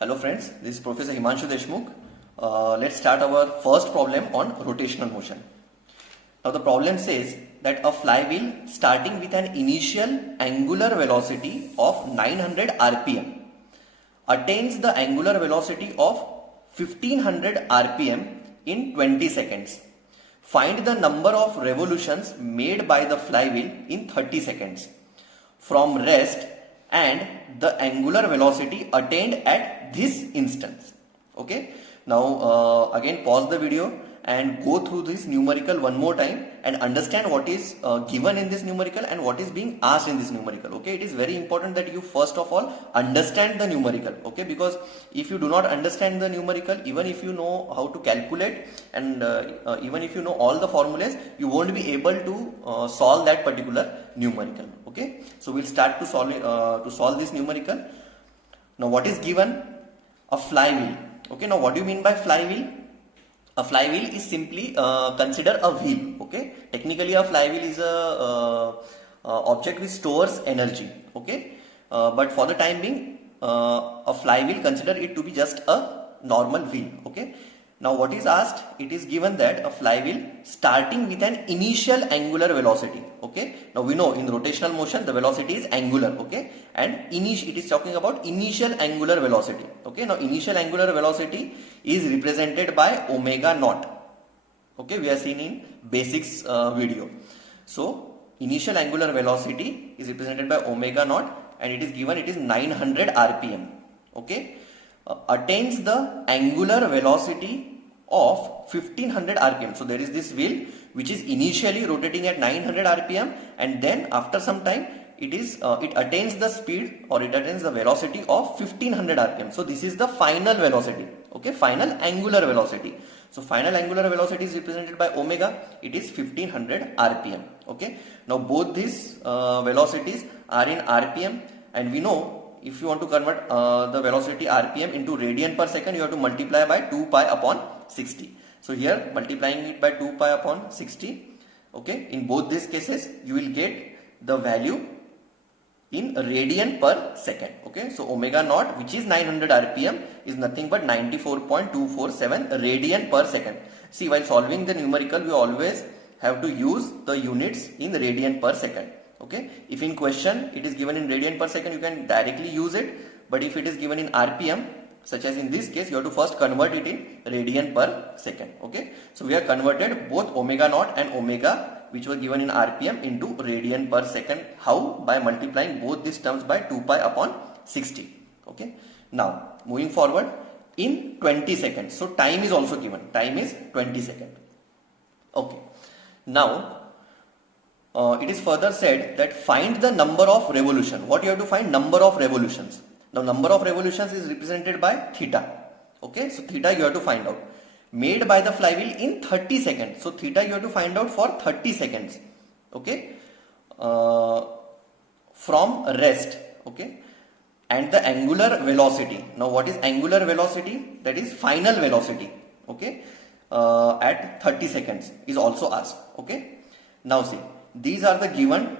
Hello friends, this is Professor Himanshu Deshmukh. Let's start our first problem on rotational motion. Now the problem says that a flywheel starting with an initial angular velocity of 900 rpm attains the angular velocity of 1500 rpm in 20 seconds. Find the number of revolutions made by the flywheel in 30 seconds from rest and the angular velocity attained at this instance. Okay, now again pause the video and go through this numerical one more time and understand what is given in this numerical and what is being asked in this numerical. Okay, it is very important that you first of all understand the numerical. Okay, because if you do not understand the numerical, even if you know how to calculate and even if you know all the formulas, you won't be able to solve that particular numerical. Okay, so we'll start to solve this numerical. Now what is given? A flywheel. Okay, now what do you mean by flywheel? A flywheel is simply consider a wheel. Okay, technically a flywheel is a object which stores energy. Okay, but for the time being, a flywheel, consider it to be just a normal wheel. Okay, now what is asked? It is given that a flywheel starting with an initial angular velocity. Okay, now we know in rotational motion the velocity is angular. Okay, and it is talking about initial angular velocity. Okay, now initial angular velocity is represented by omega naught. Okay, we are seeing in basics video. So initial angular velocity is represented by omega naught and it is given, it is 900 rpm. Okay, attains the angular velocity of 1500 rpm. So there is this wheel which is initially rotating at 900 rpm and then after some time it attains the speed or it attains the velocity of 1500 rpm. So this is the final velocity. Okay, final angular velocity. So final angular velocity is represented by omega. It is 1500 rpm. Okay, now both these velocities are in rpm and we know if you want to convert the velocity rpm into radian per second, you have to multiply by 2 pi upon 60. So here multiplying it by 2 pi upon 60. Okay, in both these cases you will get the value in radian per second. Okay, so omega naught, which is 900 rpm, is nothing but 94.247 radian per second. See, while solving the numerical, we always have to use the units in radian per second. Okay, if in question it is given in radian per second, you can directly use it, but if it is given in rpm, such as in this case, you have to first convert it in radian per second. Okay, so we have converted both omega naught and omega which were given in rpm into radian per second. How? By multiplying both these terms by 2 pi upon 60. Okay, now moving forward in 20 seconds. So time is also given. Time is 20 seconds. Okay, now it is further said that find the number of revolution. What you have to find? Number of revolutions. Now number of revolutions is represented by theta. Okay, so theta you have to find out. Made by the flywheel in 30 seconds. So theta you have to find out for 30 seconds. Okay, from rest. Okay, and the angular velocity. Now what is angular velocity? That is final velocity. Okay, at 30 seconds is also asked. Okay, now see, these are the given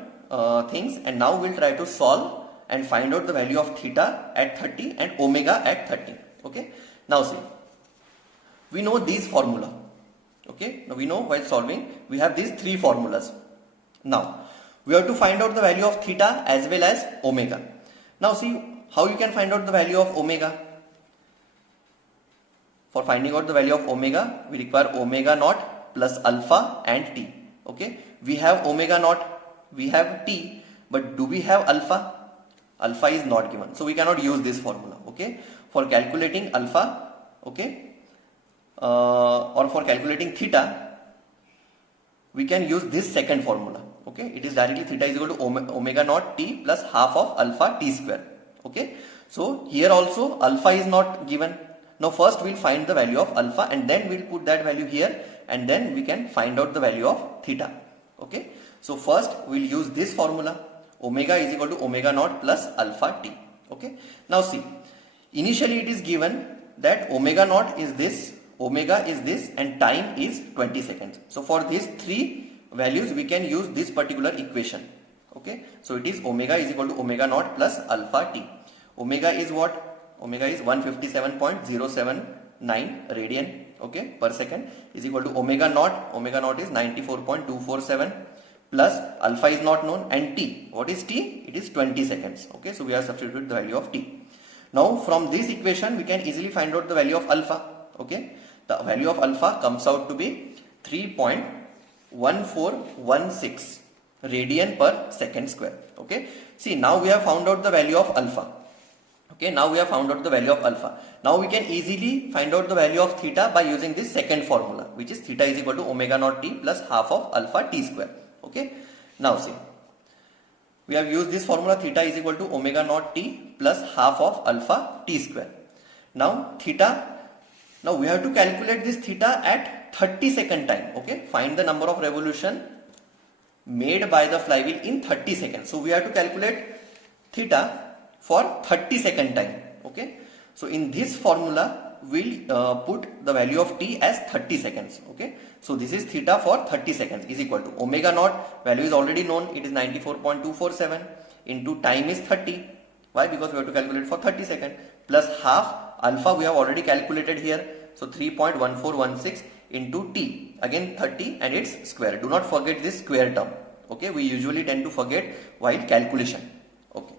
things and now we'll try to solve and find out the value of theta at 30 and omega at 30. Okay, now see, we know these formula. Okay, now we know while solving we have these three formulas. Now we have to find out the value of theta as well as omega. Now see how you can find out the value of omega. For finding out the value of omega, we require omega naught plus alpha and t. Okay, we have omega naught, we have t, but do we have alpha? Alpha is not given, so we cannot use this formula. Okay, for calculating alpha, okay, or for calculating theta, we can use this second formula. Okay, it is directly theta is equal to omega naught t plus half of alpha t square. Okay, so here also alpha is not given. Now first we'll find the value of alpha and then we'll put that value here and then we can find out the value of theta. Okay, so first we'll use this formula. Omega is equal to omega naught plus alpha t. Okay, now see, initially it is given that omega naught is this, omega is this and time is 20 seconds. So for these three values we can use this particular equation. Okay, so it is omega is equal to omega naught plus alpha t. Omega is what? omega is 157.079 radian, okay, per second, is equal to omega naught is 94.247 plus alpha is not known, and t, what is t? It is 20 seconds, okay. So we have substituted the value of t. Now from this equation we can easily find out the value of alpha, okay. The value of alpha comes out to be 3.1416 radian per second square, okay. See, now we have found out the value of alpha, okay. Now we have found out the value of alpha. Now we can easily find out the value of theta by using this second formula, which is theta is equal to omega naught t plus half of alpha t square, okay. Now see, we have used this formula, theta is equal to omega naught t plus half of alpha t square. Now theta, now we have to calculate this theta at 30-second time, okay. Find the number of revolution made by the flywheel in 30 seconds. So we have to calculate theta for 30-second time, okay. So in this formula we'll put the value of t as 30 seconds, okay. So this is theta for 30 seconds is equal to omega naught, value is already known, it is 94.247 into time is 30. Why? Because we have to calculate for 30 seconds, plus half alpha we have already calculated here, so 3.1416 into t, again 30 and its square. Do not forget this square term, okay. We usually tend to forget while calculation, okay.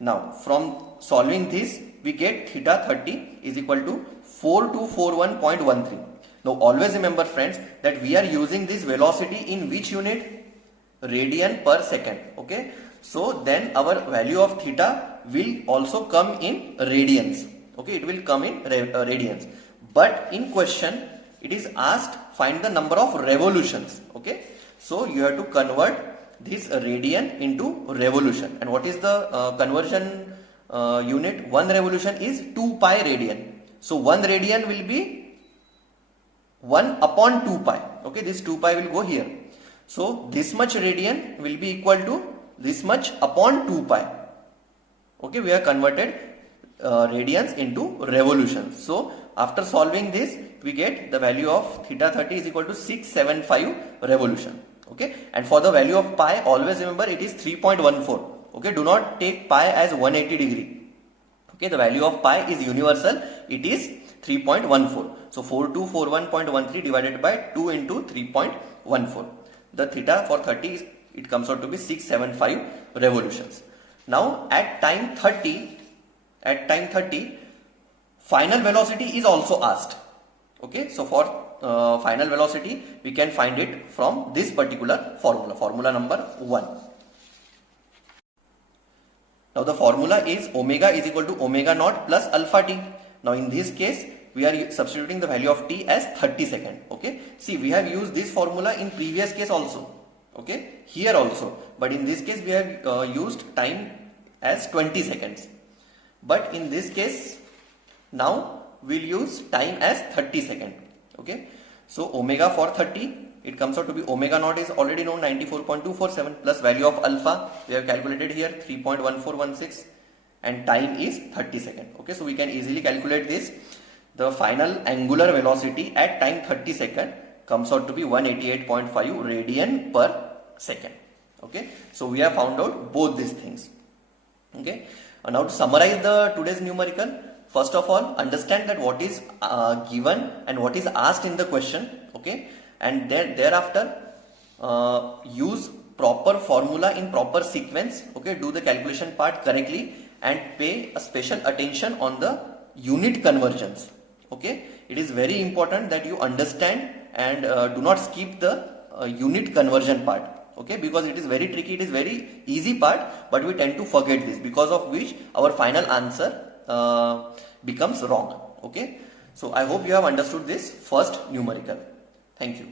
Now from solving this we get theta 30 is equal to 4241.13. Now always remember friends that we are using this velocity in which unit? Radian per second, okay. So then our value of theta will also come in radians, okay. It will come in radians, but in question it is asked find the number of revolutions, okay. So you have to convert this radian into revolution, and what is the conversion unit? One revolution is 2 pi radian. So 1 radian will be 1 upon 2 pi, okay. This 2 pi will go here, so this much radian will be equal to this much upon 2 pi, okay. We have converted radians into revolutions. So after solving this we get the value of theta 30 is equal to 675 revolution, okay. And for the value of pi, always remember it is 3.14, okay. Do not take pi as 180 degree, okay. The value of pi is universal, it is 3.14. So 4241.13 divided by 2 into 3.14. The theta for 30 is, it comes out to be 675 revolutions. Now at time 30, final velocity is also asked, okay. So for final velocity we can find it from this particular formula number 1. Now the formula is omega is equal to omega naught plus alpha t. Now in this case we are substituting the value of t as 30 seconds, okay. See, we have used this formula in previous case also, okay, here also, but in this case we have used time as 20 seconds, but in this case now we'll use time as 30 seconds, okay. So omega for 30, it comes out to be omega naught is already known, 94.247 plus value of alpha we have calculated here 3.1416, and time is 30 seconds, okay. So we can easily calculate this. The final angular velocity at time 30 seconds comes out to be 188.5 radian per second, okay. So we have found out both these things, okay. Now to summarize the today's numerical, first of all understand that what is given and what is asked in the question, okay, and then thereafter use proper formula in proper sequence, okay. Do the calculation part correctly and pay a special attention on the unit conversions, okay. It is very important that you understand and do not skip the unit conversion part, okay, because it is very tricky. It is very easy part, but we tend to forget this, because of which our final answer becomes wrong, okay. So I hope you have understood this first numerical. Thank you.